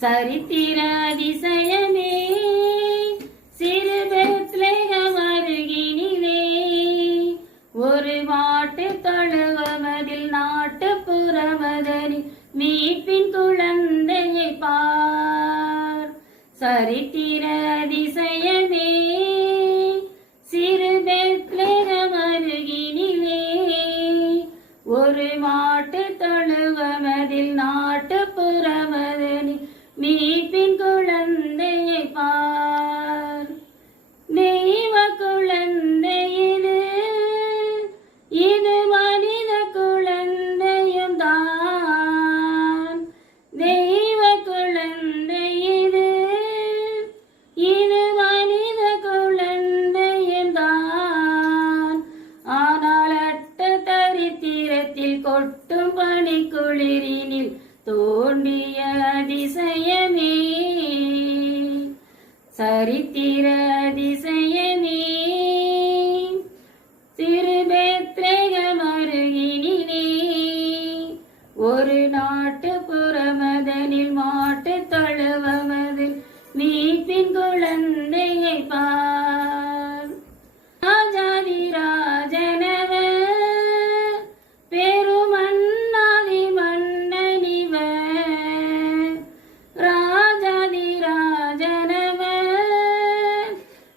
சரித்திர அதிசயமே சிறு பெத்லெகேம் அருகினிலே ஒரு மாட்டு தொழுவமதில் நாட்டுப்புறமதனில் மீட்பின் குழந்தையை பார். சரித்திர அதிசயமே சிறு பெத்லெகேம் அருகினிலே ஒரு மாட்டு தொழுவமதில் நாட்டுப்புறமதனில் மீட்பின் குழந்தையை பார். தெய்வ குழந்தை இது மனித குழந்தையும் தான். தெய்வ குழந்தை இது மனித குழந்தையும் தான். ஆனால் அட்ட தரித்திரத்தில் கொட்டும் பனிக்குளிரினில் தோன்றிய அதிசயமே சரித்திர அதிசயமே சிறு பெத்லெகேம் அருகினிலே ஒரு நாட்டுப்புறமதனில் மாட்டு தொழுவமதில் மீட்பின் குழந்தையை பார். ராஜாதி ராஜனவர் பெருமன்னாதி மன்னனிவர். ராஜாதி ராஜனவர்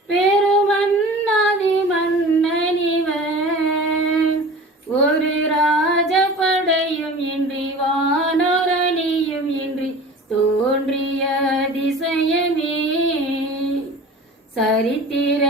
பெருமன்னாதி மன்னனிவர். ஒரு ராஜபடையும் இன்றி வானோரணியும் இன்றி தோன்றிய அதிசயமே சரித்திர